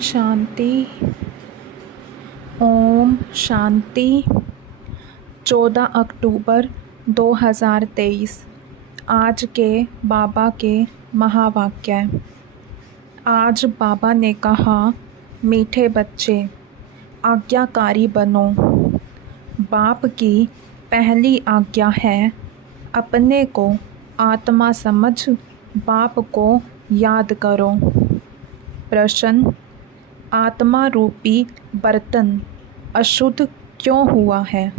शांति। ओम शांति। 14 अक्टूबर 2023। आज के बाबा के महावाक्य। आज बाबा ने कहा, मीठे बच्चे, आज्ञाकारी बनो। बाप की पहली आज्ञा है, अपने को आत्मा समझ बाप को याद करो। प्रश्न, आत्मा रूपी बर्तन अशुद्ध क्यों हुआ है?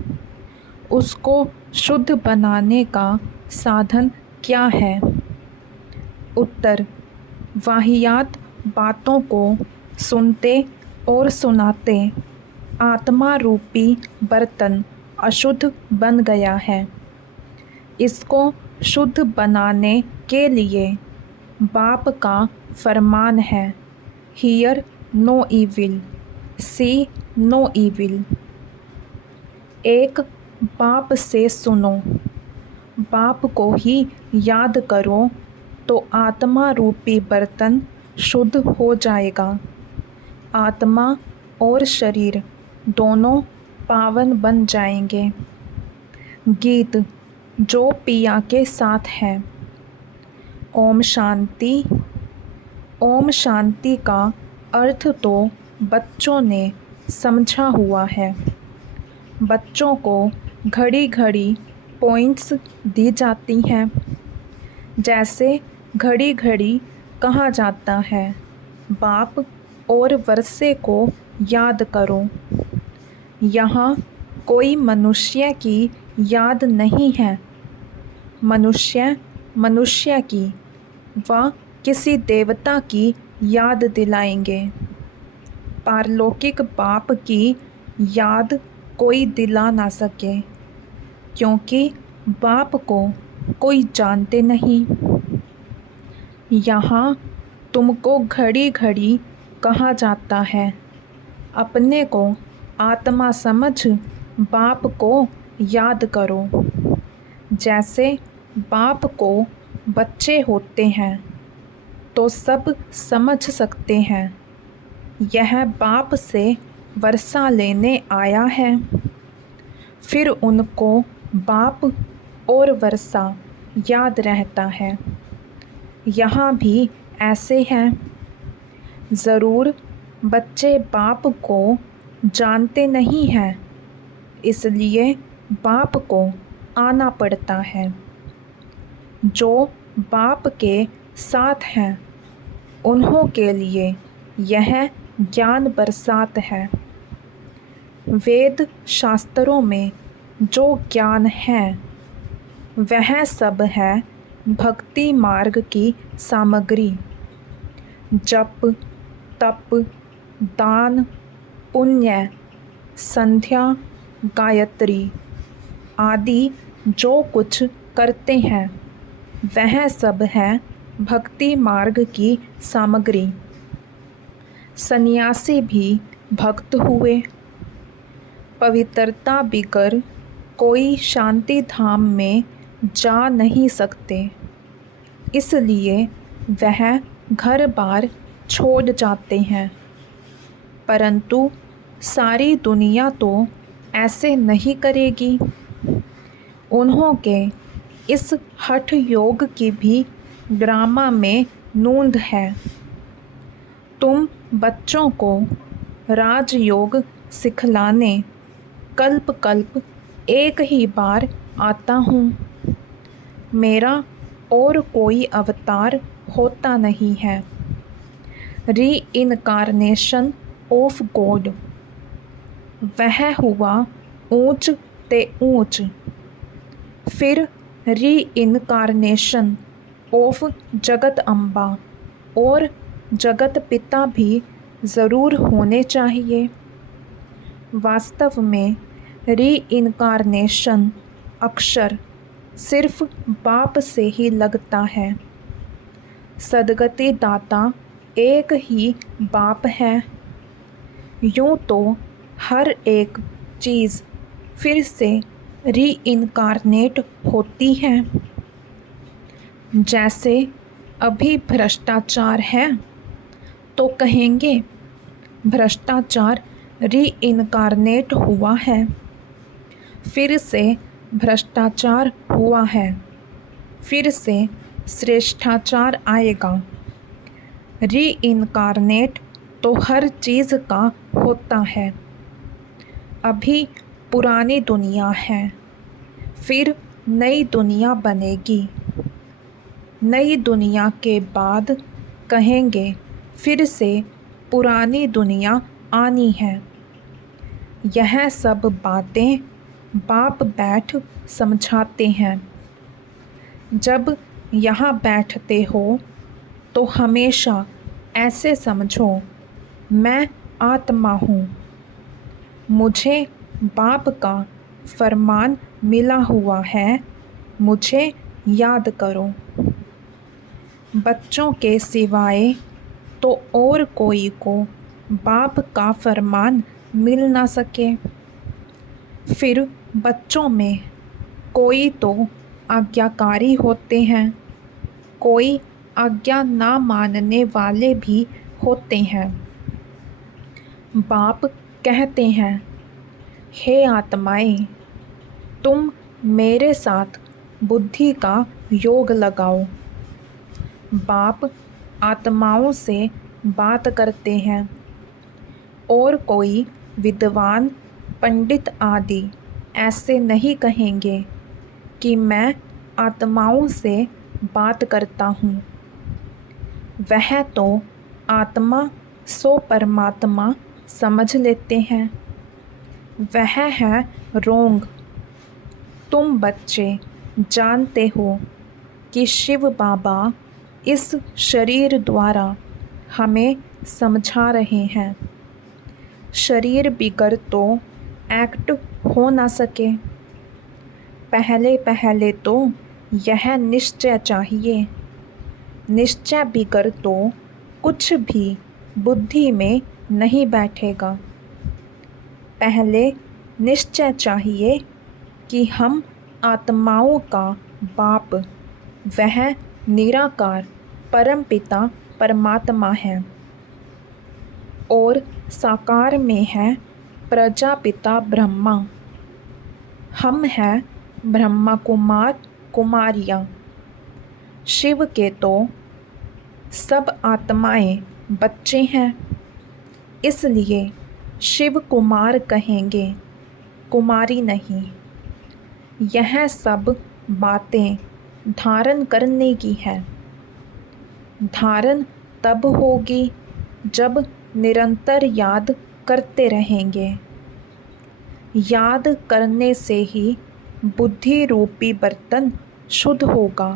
उसको शुद्ध बनाने का साधन क्या है? उत्तर, वाहियात बातों को सुनते और सुनाते आत्मा रूपी बर्तन अशुद्ध बन गया है। इसको शुद्ध बनाने के लिए बाप का फरमान है, hear no evil, see no evil. एक बाप से सुनो, बाप को ही याद करो तो आत्मा रूपी बर्तन शुद्ध हो जाएगा। आत्मा और शरीर दोनों पावन बन जाएंगे। गीत जो पिया के साथ है। ओम शांति। ओम शांति का अर्थ तो बच्चों ने समझा हुआ है। बच्चों को घड़ी घड़ी पॉइंट्स दी जाती हैं। जैसे घड़ी घड़ी कहा जाता है, बाप और वर्षे को याद करो। यहाँ कोई मनुष्य की याद नहीं है। मनुष्य मनुष्य की व किसी देवता की याद दिलाएंगे। पारलौकिक बाप की याद कोई दिला ना सके, क्योंकि बाप को कोई जानते नहीं। यहाँ तुमको घड़ी घड़ी कहा जाता है, अपने को आत्मा समझ बाप को याद करो। जैसे बाप को बच्चे होते हैं तो सब समझ सकते हैं, यह बाप से वर्षा लेने आया है। फिर उनको बाप और वर्षा याद रहता है। यहाँ भी ऐसे हैं। ज़रूर बच्चे बाप को जानते नहीं हैं, इसलिए बाप को आना पड़ता है। जो बाप के साथ हैं, उन्हों के लिए यह ज्ञान बरसात है। वेद शास्त्रों में जो ज्ञान है, वह सब है भक्ति मार्ग की सामग्री। जप, तप, दान, पुण्य, संध्या, गायत्री आदि जो कुछ करते हैं, वह सब है भक्ति मार्ग की सामग्री। सन्यासी भी भक्त हुए। पवित्रता बिगर कोई शांति धाम में जा नहीं सकते, इसलिए वह घर बार छोड़ जाते हैं। परंतु सारी दुनिया तो ऐसे नहीं करेगी। उन्हों के इस हठ योग की भी ड्रामा में नूंद है। तुम बच्चों को राजयोग सिखलाने कल्प कल्प एक ही बार आता हूँ। मेरा और कोई अवतार होता नहीं है। रीइनकारनेशन ऑफ गॉड, वह हुआ ऊंच ते ऊंच। फिर रीइनकारनेशन ऑफ जगत अम्बा और जगत पिता भी ज़रूर होने चाहिए। वास्तव में रीइनकारनेशन अक्षर सिर्फ बाप से ही लगता है। सदगति दाता एक ही बाप है। यूँ तो हर एक चीज़ फिर से रीइनकारनेट होती है। जैसे अभी भ्रष्टाचार है तो कहेंगे भ्रष्टाचार रीइनकार्नेट हुआ है, फिर से भ्रष्टाचार हुआ है, फिर से श्रेष्ठाचार आएगा। रीइनकार्नेट तो हर चीज़ का होता है। अभी पुरानी दुनिया है, फिर नई दुनिया बनेगी। नई दुनिया के बाद कहेंगे फिर से पुरानी दुनिया आनी है। यह सब बातें बाप बैठ समझाते हैं। जब यहाँ बैठते हो तो हमेशा ऐसे समझो, मैं आत्मा हूँ। मुझे बाप का फरमान मिला हुआ है, मुझे याद करो। बच्चों के सिवाय तो और कोई को बाप का फरमान मिल ना सके। फिर बच्चों में कोई तो आज्ञाकारी होते हैं, कोई आज्ञा ना मानने वाले भी होते हैं। बाप कहते हैं, हे आत्माएं, तुम मेरे साथ बुद्धि का योग लगाओ। बाप आत्माओं से बात करते हैं और कोई विद्वान पंडित आदि ऐसे नहीं कहेंगे कि मैं आत्माओं से बात करता हूँ। वह तो आत्मा सो परमात्मा समझ लेते हैं। वह है रोंग। तुम बच्चे जानते हो कि शिव बाबा इस शरीर द्वारा हमें समझा रहे हैं। शरीर बिगर तो एक्ट हो ना सके। पहले पहले तो यह निश्चय चाहिए। निश्चय बिगर तो कुछ भी बुद्धि में नहीं बैठेगा। पहले निश्चय चाहिए कि हम आत्माओं का बाप वह निराकार परमपिता परमात्मा है और साकार में है प्रजापिता ब्रह्मा। हम हैं ब्रह्मा कुमार कुमारियाँ। शिव के तो सब आत्माएं बच्चे हैं, इसलिए शिव कुमार कहेंगे, कुमारी नहीं। यह सब बातें धारण करने की है। धारण तब होगी जब निरंतर याद करते रहेंगे। याद करने से ही बुद्धि रूपी बर्तन शुद्ध होगा।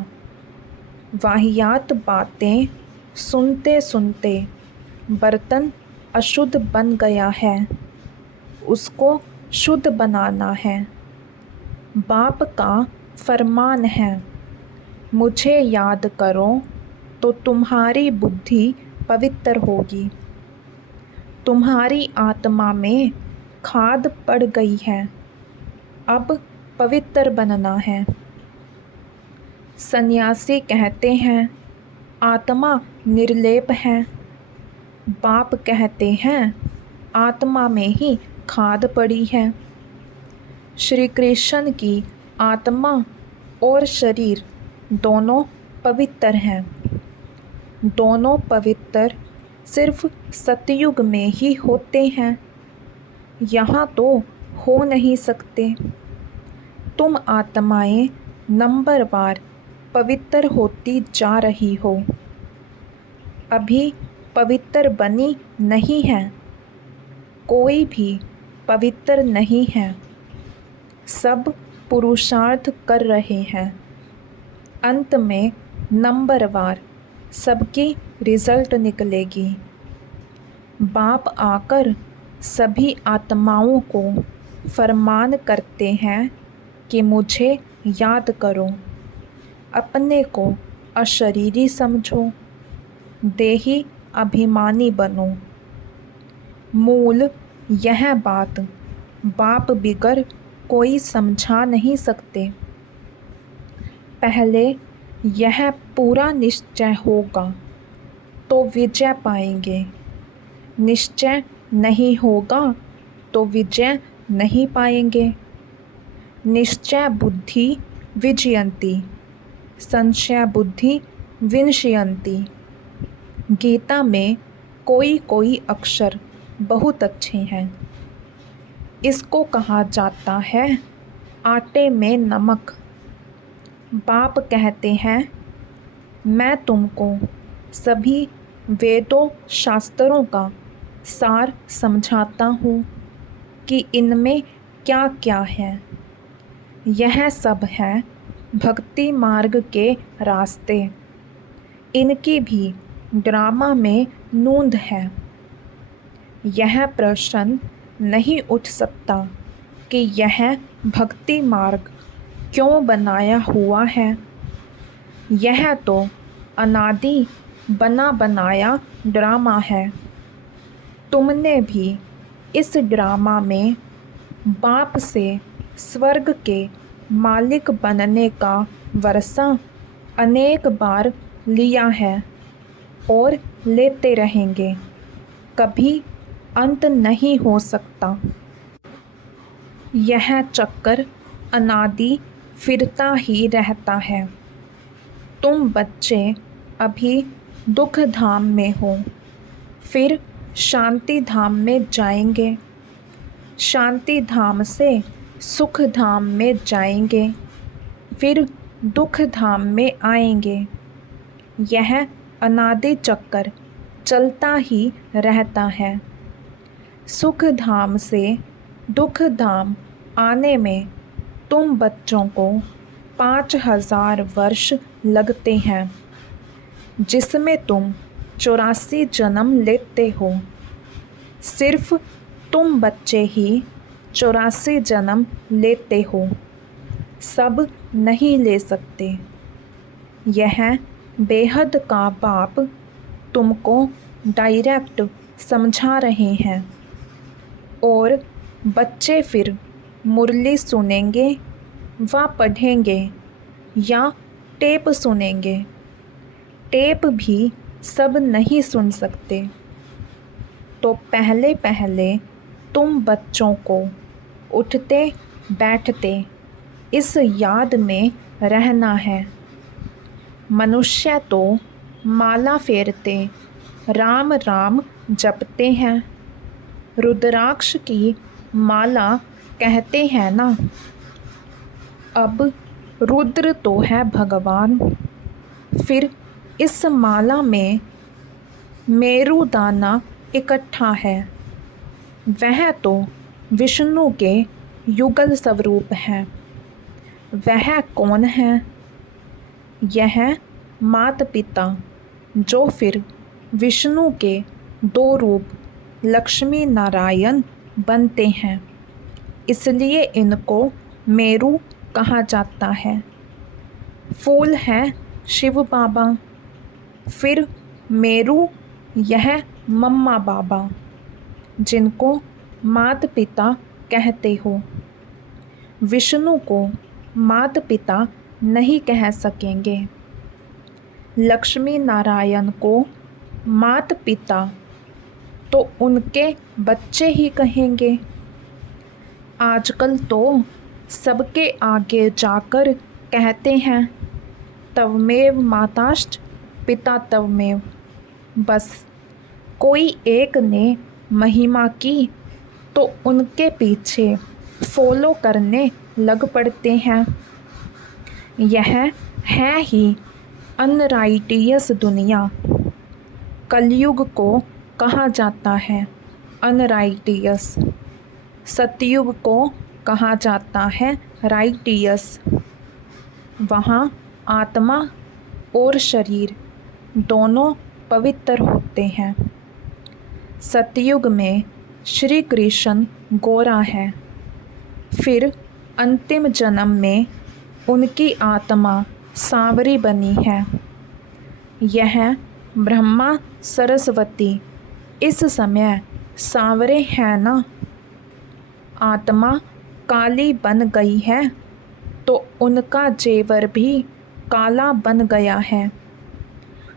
वाहियात बातें सुनते सुनते बर्तन अशुद्ध बन गया है, उसको शुद्ध बनाना है। बाप का फरमान है, मुझे याद करो तो तुम्हारी बुद्धि पवित्र होगी। तुम्हारी आत्मा में खाद पड़ गई है, अब पवित्र बनना है। सन्यासी कहते हैं आत्मा निर्लेप है। बाप कहते हैं आत्मा में ही खाद पड़ी है। श्री कृष्ण की आत्मा और शरीर दोनों पवित्र हैं। दोनों पवित्र सिर्फ सतयुग में ही होते हैं, यहाँ तो हो नहीं सकते। तुम आत्माएं नंबरवार पवित्र होती जा रही हो। अभी पवित्र बनी नहीं है, कोई भी पवित्र नहीं है। सब पुरुषार्थ कर रहे हैं। अंत में नंबरवार सबकी रिजल्ट निकलेगी। बाप आकर सभी आत्माओं को फरमान करते हैं कि मुझे याद करो, अपने को अशरीरी समझो, देही अभिमानी बनो। मूल यह बात बाप बिगर कोई समझा नहीं सकते। पहले यह पूरा निश्चय होगा तो विजय पाएंगे। निश्चय नहीं होगा तो विजय नहीं पाएंगे। निश्चय बुद्धि विजयंती, संशय बुद्धि विनश्यंती। गीता में कोई कोई अक्षर बहुत अच्छे हैं। इसको कहा जाता है आटे में नमक। बाप कहते हैं, मैं तुमको सभी वेदों शास्त्रों का सार समझाता हूँ कि इनमें क्या क्या है। यह सब है भक्ति मार्ग के रास्ते। इनकी भी ड्रामा में नूंद है। यह प्रश्न नहीं उठ सकता कि यह भक्ति मार्ग क्यों बनाया हुआ है। यह तो अनादि बना बनाया ड्रामा है। तुमने भी इस ड्रामा में बाप से स्वर्ग के मालिक बनने का वर्षा अनेक बार लिया है और लेते रहेंगे। कभी अंत नहीं हो सकता। यह चक्कर अनादि फिरता ही रहता है। तुम बच्चे अभी दुख धाम में हो, फिर शांति धाम में जाएंगे, शांति धाम से सुख धाम में जाएंगे, फिर दुख धाम में आएंगे। यह अनादि चक्कर चलता ही रहता है। सुख धाम से दुख धाम आने में तुम बच्चों को 5000 वर्ष लगते हैं, जिसमें तुम 84 जन्म लेते हो। सिर्फ तुम बच्चे ही 84 जन्म लेते हो, सब नहीं ले सकते। यह बेहद का बाप तुमको डायरेक्ट समझा रहे हैं और बच्चे फिर मुरली सुनेंगे व पढ़ेंगे या टेप सुनेंगे। टेप भी सब नहीं सुन सकते। तो पहले पहले तुम बच्चों को उठते बैठते इस याद में रहना है। मनुष्य तो माला फेरते राम राम जपते हैं। रुद्राक्ष की माला कहते हैं ना। अब रुद्र तो है भगवान। फिर इस माला में मेरुदाना इकट्ठा है। वह तो विष्णु के युगल स्वरूप है। वह कौन है? यह मात पिता, जो फिर विष्णु के 2 रूप लक्ष्मी नारायण बनते हैं। इसलिए इनको मेरु कहा जाता है। फूल है शिव बाबा, फिर मेरु यह मम्मा बाबा, जिनको मात पिता कहते हो। विष्णु को मात पिता नहीं कह सकेंगे। लक्ष्मी नारायण को मात पिता तो उनके बच्चे ही कहेंगे। आजकल तो सबके आगे जाकर कहते हैं तवमेव माताश्च पिता तवमेव। बस कोई एक ने महिमा की तो उनके पीछे फॉलो करने लग पड़ते हैं। यह है ही अनराइटियस दुनिया। कलयुग को कहा जाता है अनराइटियस। सतयुग को कहा जाता है राइटियस। वहाँ आत्मा और शरीर दोनों पवित्र होते हैं। सतयुग में श्री कृष्ण गोरा है। फिर अंतिम जन्म में उनकी आत्मा सांवरी बनी है। यह ब्रह्मा सरस्वती इस समय सांवरे हैं ना। आत्मा काली बन गई है तो उनका जेवर भी काला बन गया है।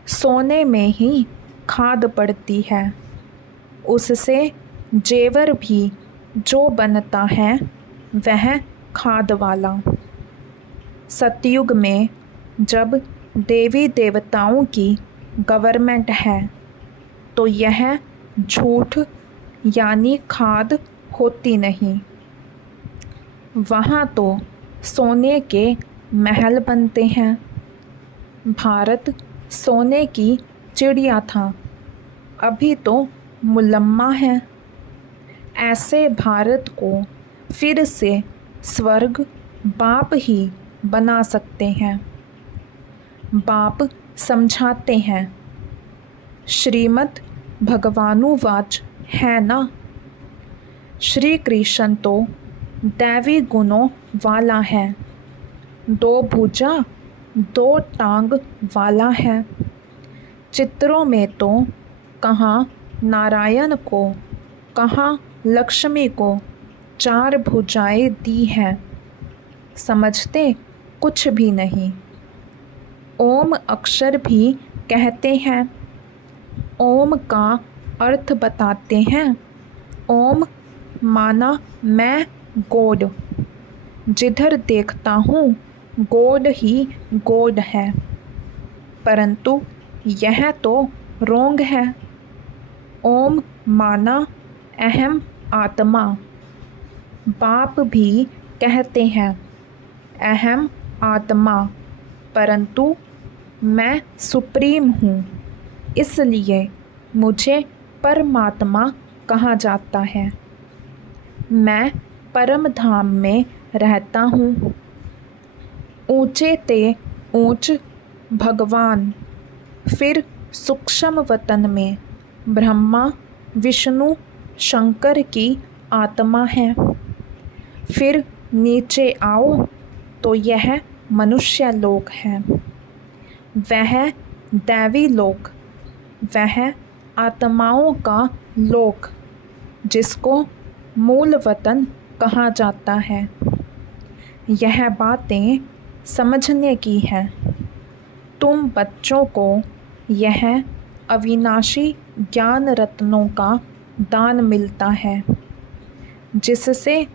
सोने में ही खाद पड़ती है, उससे जेवर भी जो बनता है वह खाद वाला। सतयुग में जब देवी देवताओं की गवर्नमेंट है तो यह झूठ यानी खाद होती नहीं। वहाँ तो सोने के महल बनते हैं। भारत सोने की चिड़िया था, अभी तो मुलम्मा है। ऐसे भारत को फिर से स्वर्ग बाप ही बना सकते हैं। बाप समझाते हैं, श्रीमद् भगवानुवाच है ना। श्री कृष्ण तो दैवी गुणों वाला है, दो भुजा दो टांग वाला है। चित्रों में तो कहाँ नारायण को कहाँ लक्ष्मी को 4 भुजाएं दी हैं, समझते कुछ भी नहीं। ओम अक्षर भी कहते हैं, ओम का अर्थ बताते हैं। ओम माना मैं गॉड, जिधर देखता हूँ गॉड ही गॉड है। परंतु यह तो रोंग है। ओम माना अहम आत्मा। बाप भी कहते हैं अहम आत्मा, परंतु मैं सुप्रीम हूँ, इसलिए मुझे परमात्मा कहा जाता है। मैं परम धाम में रहता हूँ। ऊंचे ते ऊंच भगवान, फिर सूक्ष्म वतन में ब्रह्मा विष्णु शंकर की आत्मा है। फिर नीचे आओ तो यह मनुष्य लोक है। वह दैवी लोक, वह आत्माओं का लोक, जिसको मूल वतन कहा जाता है। यह बातें समझने की है। तुम बच्चों को यह अविनाशी ज्ञान रत्नों का दान मिलता है, जिससे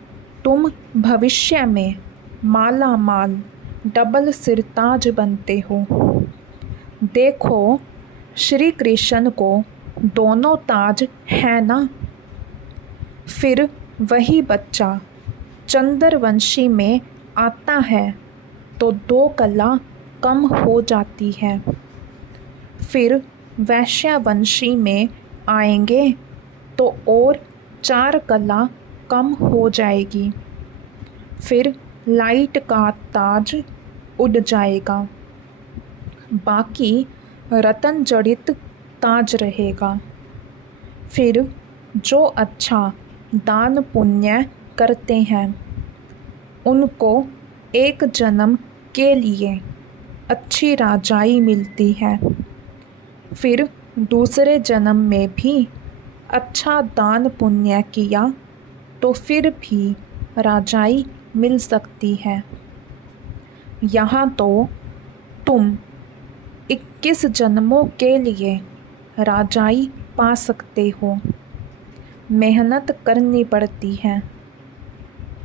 तुम भविष्य में माला माल डबल सिरताज बनते हो। देखो श्री कृष्ण को दोनों ताज है ना। फिर वही बच्चा चंद्रवंशी में आता है तो 2 कला कम हो जाती है। फिर वैश्यवंशी में आएंगे तो और 4 कला कम हो जाएगी। फिर लाइट का ताज उड़ जाएगा, बाकी रतन जड़ित ताज रहेगा। फिर जो अच्छा दान पुण्य करते हैं उनको एक जन्म के लिए अच्छी राजाई मिलती है। फिर दूसरे जन्म में भी अच्छा दान पुण्य किया तो फिर भी राजाई मिल सकती है। यहाँ तो तुम 21 जन्मों के लिए राजाई पा सकते हो। मेहनत करनी पड़ती है।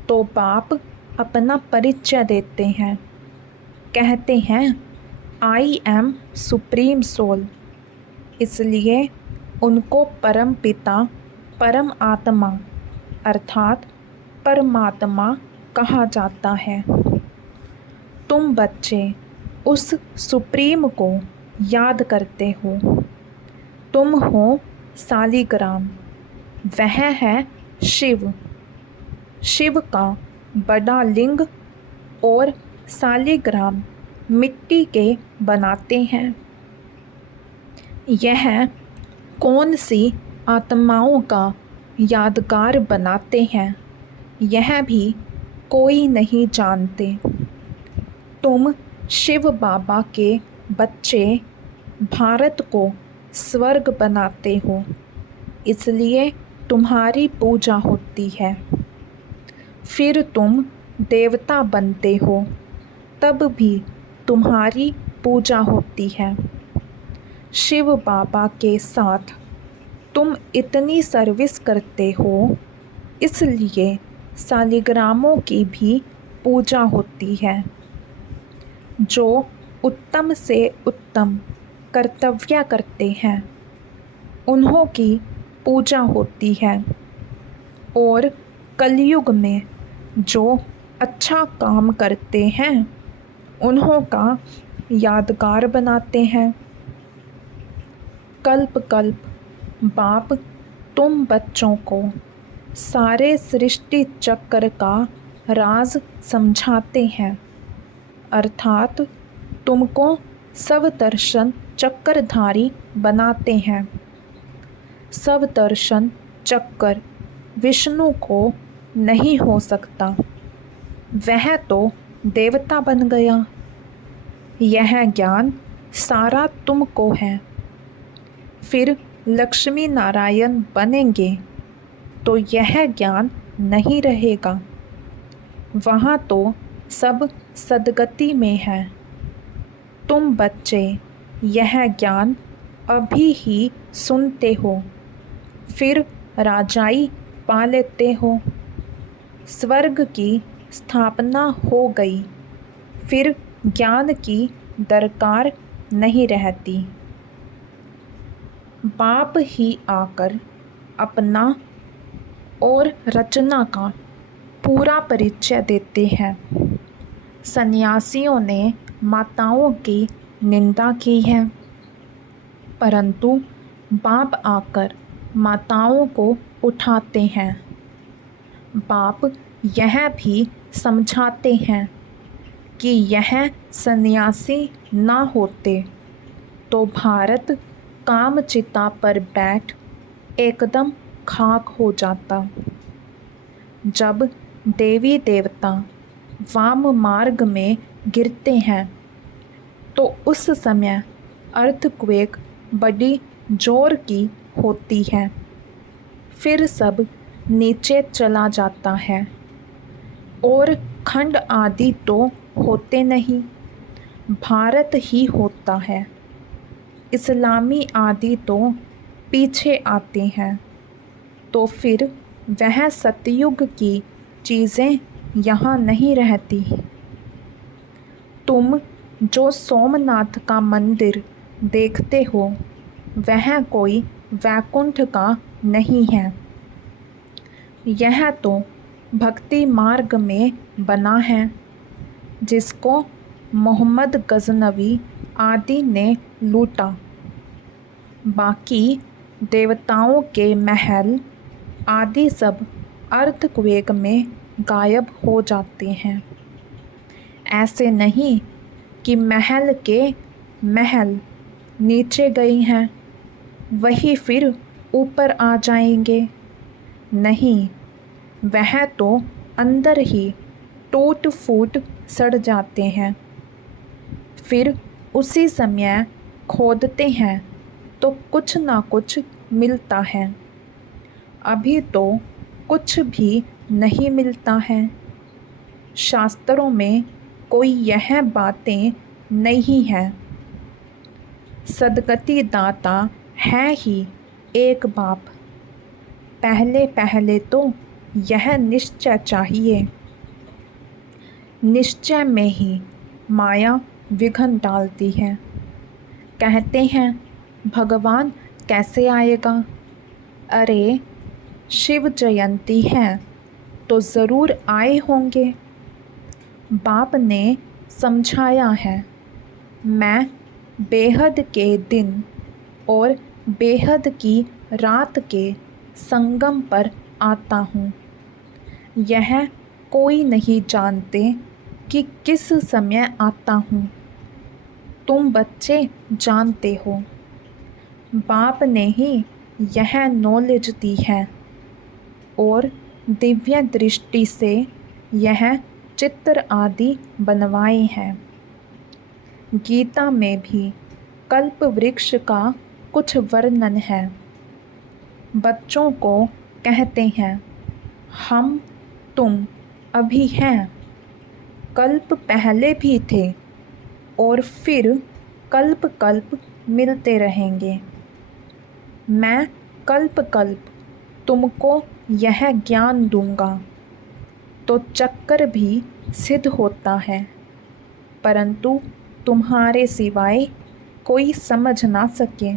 तो बाप अपना परिचय देते हैं, कहते हैं आई एम सुप्रीम सोल। इसलिए उनको परम पिता परम आत्मा अर्थात परमात्मा कहा जाता है। तुम बच्चे उस सुप्रीम को याद करते हो। तुम हो सालिग्राम, वह है शिव। शिव का बड़ा लिंग और सालिग्राम मिट्टी के बनाते हैं। यह कौन सी आत्माओं का यादगार बनाते हैं यह भी कोई नहीं जानते। तुम शिव बाबा के बच्चे भारत को स्वर्ग बनाते हो, इसलिए तुम्हारी पूजा होती है। फिर तुम देवता बनते हो, तब भी तुम्हारी पूजा होती है। शिव बाबा के साथ तुम इतनी सर्विस करते हो, इसलिए सालिग्रामों की भी पूजा होती है। जो उत्तम से उत्तम कर्तव्य करते हैं, उन्हों की पूजा होती है। और कलयुग में जो अच्छा काम करते हैं, उन्हों का यादगार बनाते हैं। कल्प कल्प बाप तुम बच्चों को सारे सृष्टि चक्र का राज समझाते हैं, अर्थात तुमको सवदर्शन चक्रधारी बनाते हैं। सवदर्शन चक्र विष्णु को नहीं हो सकता, वह तो देवता बन गया। यह ज्ञान सारा तुमको है। फिर लक्ष्मी नारायण बनेंगे तो यह ज्ञान नहीं रहेगा। वहाँ तो सब सदगति में है। तुम बच्चे यह ज्ञान अभी ही सुनते हो, फिर राजाई पा लेते हो। स्वर्ग की स्थापना हो गई, फिर ज्ञान की दरकार नहीं रहती। बाप ही आकर अपना और रचना का पूरा परिचय देते हैं। सन्यासियों ने माताओं की निंदा की है, परंतु बाप आकर माताओं को उठाते हैं। बाप यह भी समझाते हैं कि यह सन्यासी ना होते तो भारत कामचिता पर बैठ एकदम खाक हो जाता। जब देवी देवता वाम मार्ग में गिरते हैं तो उस समय अर्थक्वेक बड़ी जोर की होती है, फिर सब नीचे चला जाता है। और खंड आदि तो होते नहीं, भारत ही होता है। इस्लामी आदि तो पीछे आते हैं। तो फिर वह सतयुग की चीज़ें यहाँ नहीं रहती। तुम जो सोमनाथ का मंदिर देखते हो, वह कोई वैकुंठ का नहीं है। यह तो भक्ति मार्ग में बना है, जिसको मोहम्मद गजनवी आदि ने लूटा। बाकी देवताओं के महल आदि सब अर्थक्वेक में गायब हो जाते हैं। ऐसे नहीं कि महल के महल नीचे गए हैं, वही फिर ऊपर आ जाएंगे। नहीं, वह तो अंदर ही टूट फूट सड़ जाते हैं। फिर उसी समय खोदते हैं तो कुछ ना कुछ मिलता है। अभी तो कुछ भी नहीं मिलता है। शास्त्रों में कोई यह बातें नहीं है। सदगति दाता है ही एक बाप। पहले पहले तो यह निश्चय चाहिए। निश्चय में ही माया विघ्न डालती है। कहते हैं भगवान कैसे आएगा? अरे, शिव जयंती है तो ज़रूर आए होंगे। बाप ने समझाया है, मैं बेहद के दिन और बेहद की रात के संगम पर आता हूँ। यह कोई नहीं जानते कि किस समय आता हूँ। तुम बच्चे जानते हो। बाप ने ही यह नॉलेज दी है और दिव्य दृष्टि से यह चित्र आदि बनवाए हैं। गीता में भी कल्प वृक्ष का कुछ वर्णन है। बच्चों को कहते हैं, हम तुम अभी हैं, कल्प पहले भी थे और फिर कल्प कल्प मिलते रहेंगे। मैं कल्प कल्प तुमको यह ज्ञान दूंगा, तो चक्कर भी सिद्ध होता है, परंतु तुम्हारे सिवाय कोई समझ ना सके।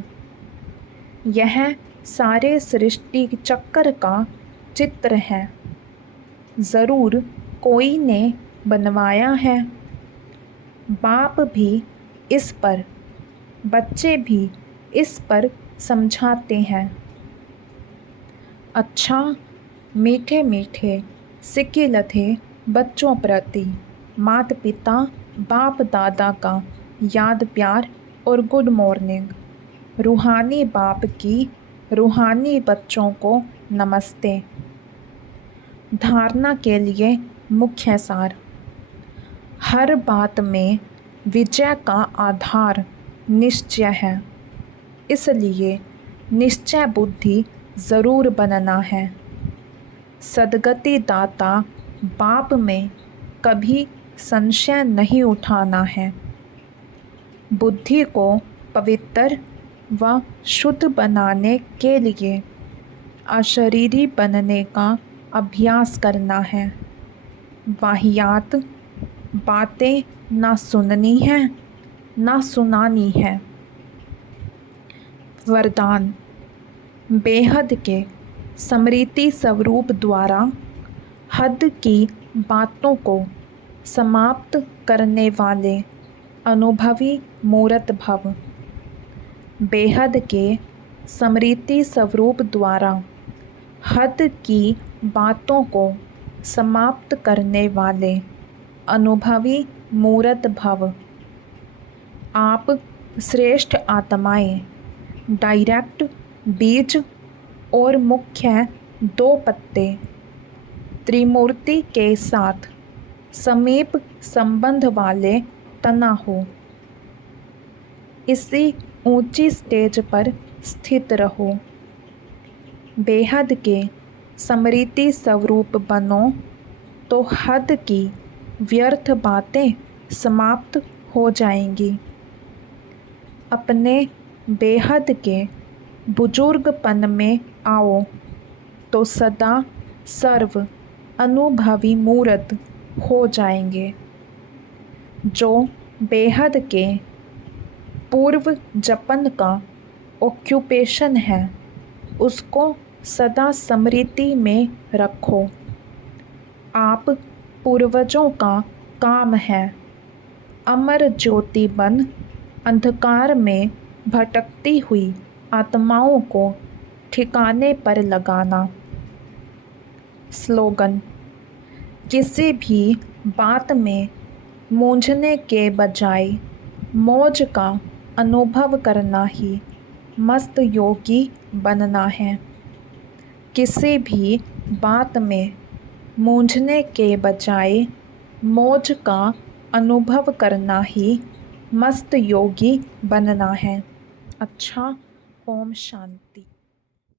यह सारे सृष्टि चक्कर का चित्र है, ज़रूर कोई ने बनवाया है। बाप भी इस पर, बच्चे भी इस पर समझाते हैं। अच्छा, मीठे मीठे सिक्के लथे बच्चों प्रति माता पिता बाप दादा का याद प्यार और गुड मॉर्निंग। रूहानी बाप की रूहानी बच्चों को नमस्ते। धारणा के लिए मुख्य सार। हर बात में विजय का आधार निश्चय है, इसलिए निश्चय बुद्धि ज़रूर बनना है। सद्गति दाता बाप में कभी संशय नहीं उठाना है। बुद्धि को पवित्र व शुद्ध बनाने के लिए अशरीरी बनने का अभ्यास करना है। वाहियात बातें ना सुननी है ना सुनानी है। वरदान। बेहद के स्मृति स्वरूप द्वारा हद की बातों को समाप्त करने वाले अनुभवी मूर्त भव। बेहद के स्मृति स्वरूप द्वारा हद की बातों को समाप्त करने वाले अनुभवी मूर्त भव। आप श्रेष्ठ आत्माएं डायरेक्ट बीज और मुख्य दो पत्ते त्रिमूर्ति के साथ समीप संबंध वाले तना हो। इसी ऊंची स्टेज पर स्थित रहो। बेहद के स्मृति स्वरूप बनो तो हद की व्यर्थ बातें समाप्त हो जाएंगी। अपने बेहद के बुजुर्गपन में आओ तो सदा सर्व अनुभवी मूर्त हो जाएंगे। जो बेहद के पूर्व जपन का ऑक्यूपेशन है, उसको सदा स्मृति में रखो। आप पूर्वजों का काम है अमर ज्योति बन अंधकार में भटकती हुई आत्माओं को ठिकाने पर लगाना। स्लोगन। किसी भी बात में मूंझने के बजाय मौज का अनुभव करना ही मस्त योगी बनना है। किसी भी बात में मूंझने के बजाय मौज का अनुभव करना ही मस्त योगी बनना है। अच्छा, ओम शांति।